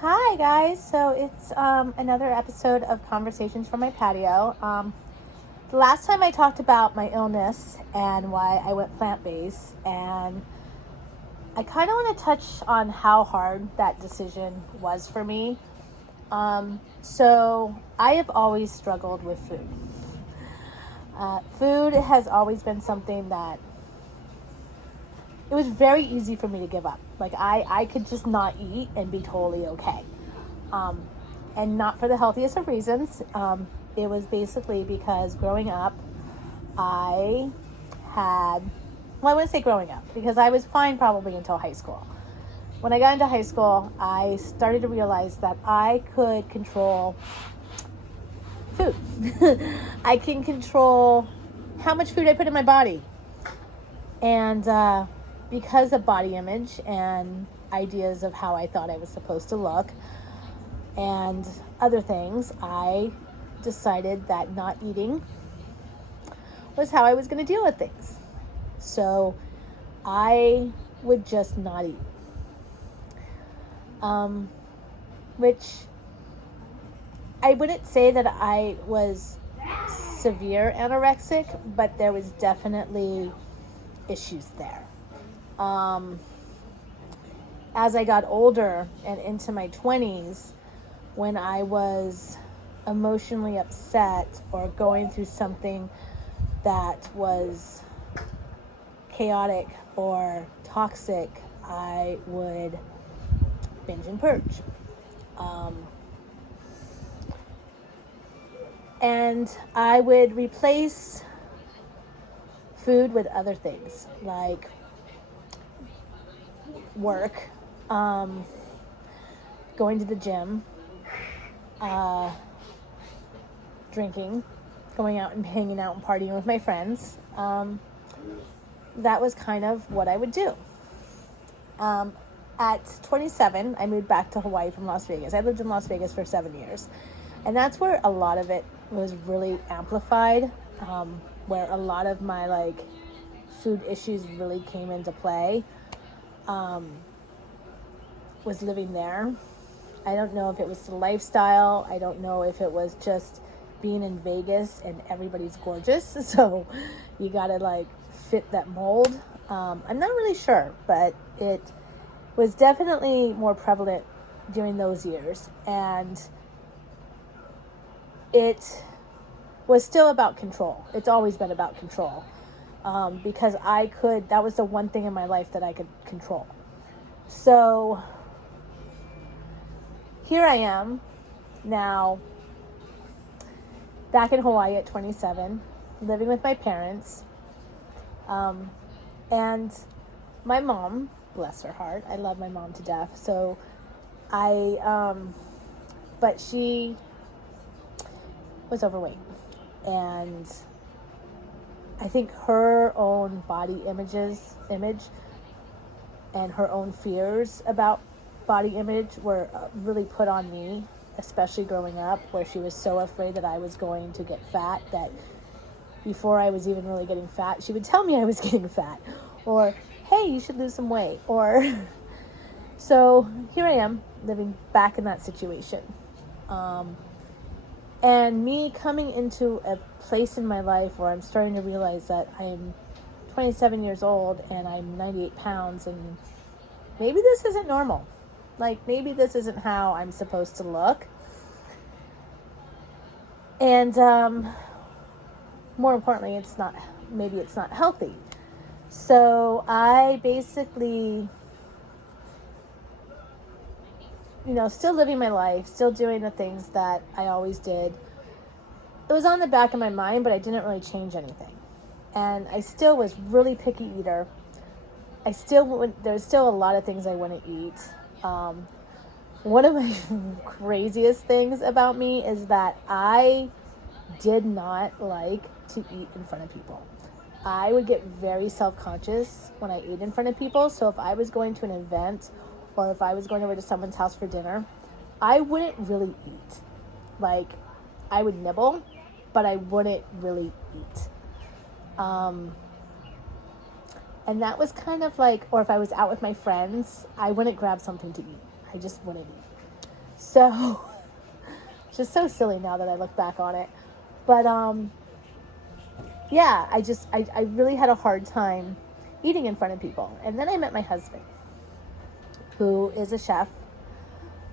Hi guys, so it's another episode of Conversations from my patio. The last time I talked about my illness and why I went plant-based, and I kind of want to touch on how hard that decision was for me. So I have always struggled with food. Food has always been something that it was very easy for me to give up. Like I could just not eat and be totally okay. Um, and not for the healthiest of reasons. It was basically because growing up, I had, well, I wouldn't say growing up, because I was fine probably until high school. When I got into high school, I started to realize that I could control food. I can control how much food I put in my body. And because of body image and ideas of how I thought I was supposed to look and other things, I decided that not eating was how I was going to deal with things. So I would just not eat. Which I wouldn't say that I was severe anorexic, but there was definitely issues there. As I got older and into my 20s, when I was emotionally upset or going through something that was chaotic or toxic, I would binge and purge. And I would replace food with other things like work, going to the gym, drinking, going out and hanging out and partying with my friends. That was kind of what I would do. At 27, I moved back to Hawaii from Las Vegas. I lived in Las Vegas for 7 years. And that's where a lot of it was really amplified, where a lot of my food issues really came into play. Was living there. I don't know if it was the lifestyle. I don't know if it was just being in Vegas and everybody's gorgeous, so you gotta fit that mold. I'm not really sure, but it was definitely more prevalent during those years, and it was still about control. It's always been about control, because that was the one thing in my life that I could control. So here I am now, back in Hawaii at 27, living with my parents. And my mom, bless her heart, I love my mom to death. So but she was overweight. And I think her own body image and her own fears about body image were really put on me, especially growing up, where she was so afraid that I was going to get fat that before I was even really getting fat, she would tell me I was getting fat, or, hey, you should lose some weight, or so here I am living back in that situation. And me coming into a place in my life where I'm starting to realize that I'm 27 years old and I'm 98 pounds, and maybe this isn't normal. Maybe this isn't how I'm supposed to look. And more importantly, maybe it's not healthy. So I basically, still living my life, still doing the things that I always did. It was on the back of my mind, but I didn't really change anything. And I still was really picky eater. There's still a lot of things I wouldn't eat. One of my craziest things about me is that I did not like to eat in front of people. I would get very self-conscious when I ate in front of people. So if I was going to an event or if I was going over to someone's house for dinner, I wouldn't really eat. I would nibble, but I wouldn't really eat. And that was kind of or if I was out with my friends, I wouldn't grab something to eat. I just wouldn't eat. So, just so silly now that I look back on it. But yeah, I really had a hard time eating in front of people. And then I met my husband, who is a chef.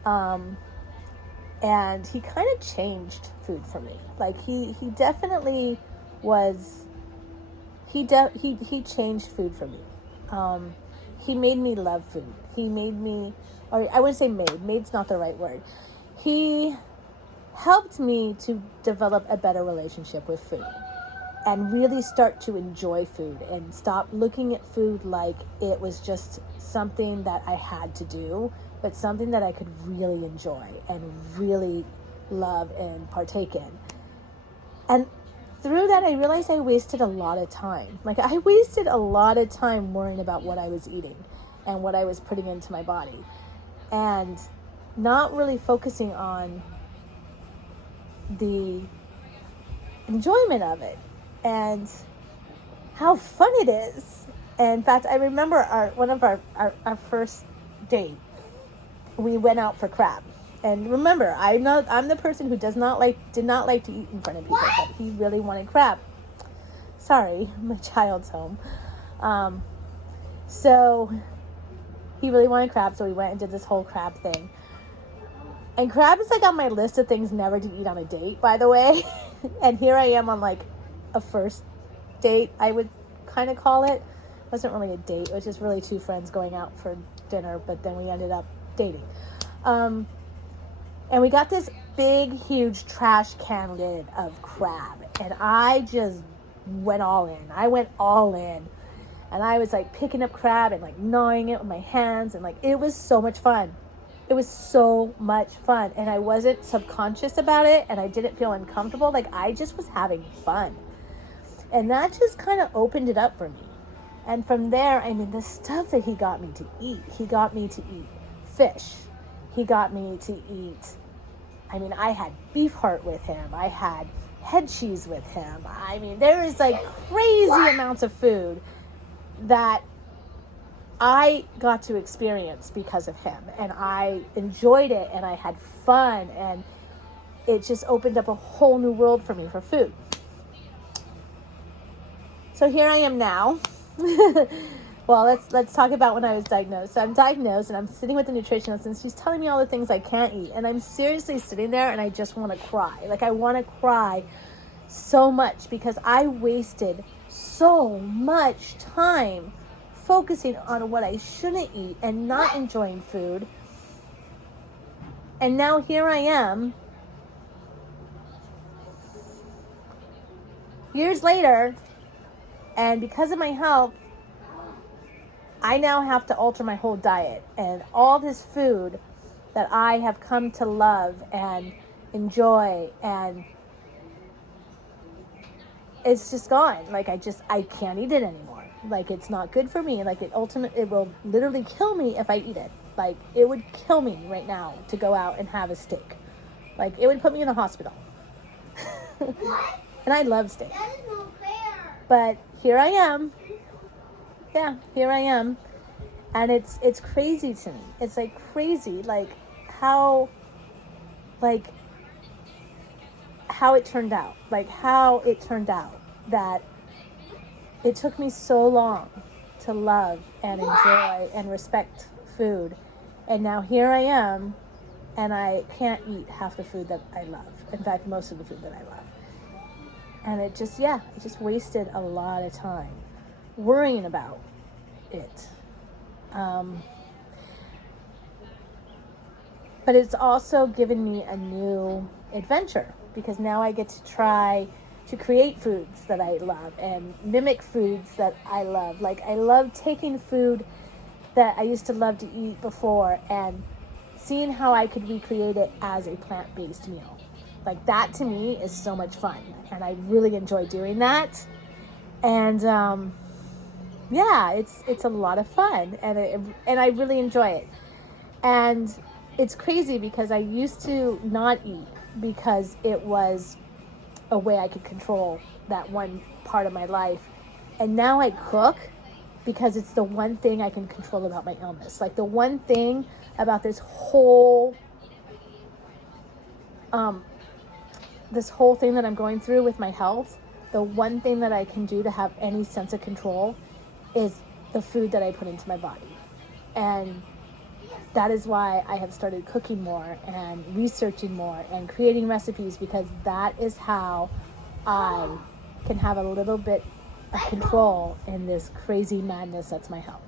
And he kind of changed food for me. Like he definitely was, he changed food for me. He made me love food. He made me, or I wouldn't say made's not the right word. He helped me to develop a better relationship with food and really start to enjoy food and stop looking at food like it was just something that I had to do, but something that I could really enjoy and really love and partake in. And through that, I realized I wasted a lot of time. Like, I wasted a lot of time worrying about what I was eating and what I was putting into my body, and not really focusing on the enjoyment of it and how fun it is. And in fact, I remember one of our first date, we went out for crab. And remember, I'm the person who did not like to eat in front of people, but he really wanted crab. Sorry, my child's home. So he really wanted crab, so we went and did this whole crab thing. And crab is like on my list of things never to eat on a date, by the way. And here I am on like a first date, I would kind of call it. It wasn't really a date. It was just really two friends going out for dinner, but then we ended up dating. And we got this big, huge trash can lid of crab. And I just went all in. I went all in. And I was like picking up crab and like gnawing it with my hands. And like, it was so much fun. It was so much fun. And I wasn't subconscious about it. And I didn't feel uncomfortable. Like, I just was having fun. And that just kind of opened it up for me. And from there, I mean, the stuff that he got me to eat. He got me to eat fish. He got me to eat, I mean, I had beef heart with him. I had head cheese with him. I mean, there is like crazy amounts of food that I got to experience because of him. And I enjoyed it and I had fun. And it just opened up a whole new world for me for food. So here I am now. Well, let's talk about when I was diagnosed. So I'm diagnosed and I'm sitting with the nutritionist and she's telling me all the things I can't eat. And I'm seriously sitting there and I just want to cry. Like, I want to cry so much because I wasted so much time focusing on what I shouldn't eat and not enjoying food. And now here I am, years later, and because of my health, I now have to alter my whole diet, and all this food that I have come to love and enjoy, and it's just gone. Like, I can't eat it anymore. Like, it's not good for me. Like, it will literally kill me if I eat it. Like, it would kill me right now to go out and have a steak. Like, it would put me in a hospital. And I love steak. That is not fair. But here I am. Yeah, here I am. And it's crazy to me. It's like crazy, like how it turned out. Like how it turned out that it took me so long to love and enjoy and respect food. And now here I am, and I can't eat half the food that I love. In fact, most of the food that I love. And it just wasted a lot of time worrying about it. But it's also given me a new adventure because now I get to try to create foods that I love and mimic foods that I love. Like, I love taking food that I used to love to eat before and seeing how I could recreate it as a plant-based meal. Like, that to me is so much fun, and I really enjoy doing that. And yeah, it's a lot of fun, and I really enjoy it. And it's crazy because I used to not eat because it was a way I could control that one part of my life. And now I cook because it's the one thing I can control about my illness. Like, the one thing about this whole this whole thing that I'm going through with my health, the one thing that I can do to have any sense of control is the food that I put into my body. And that is why I have started cooking more and researching more and creating recipes, because that is how I can have a little bit of control in this crazy madness that's my health.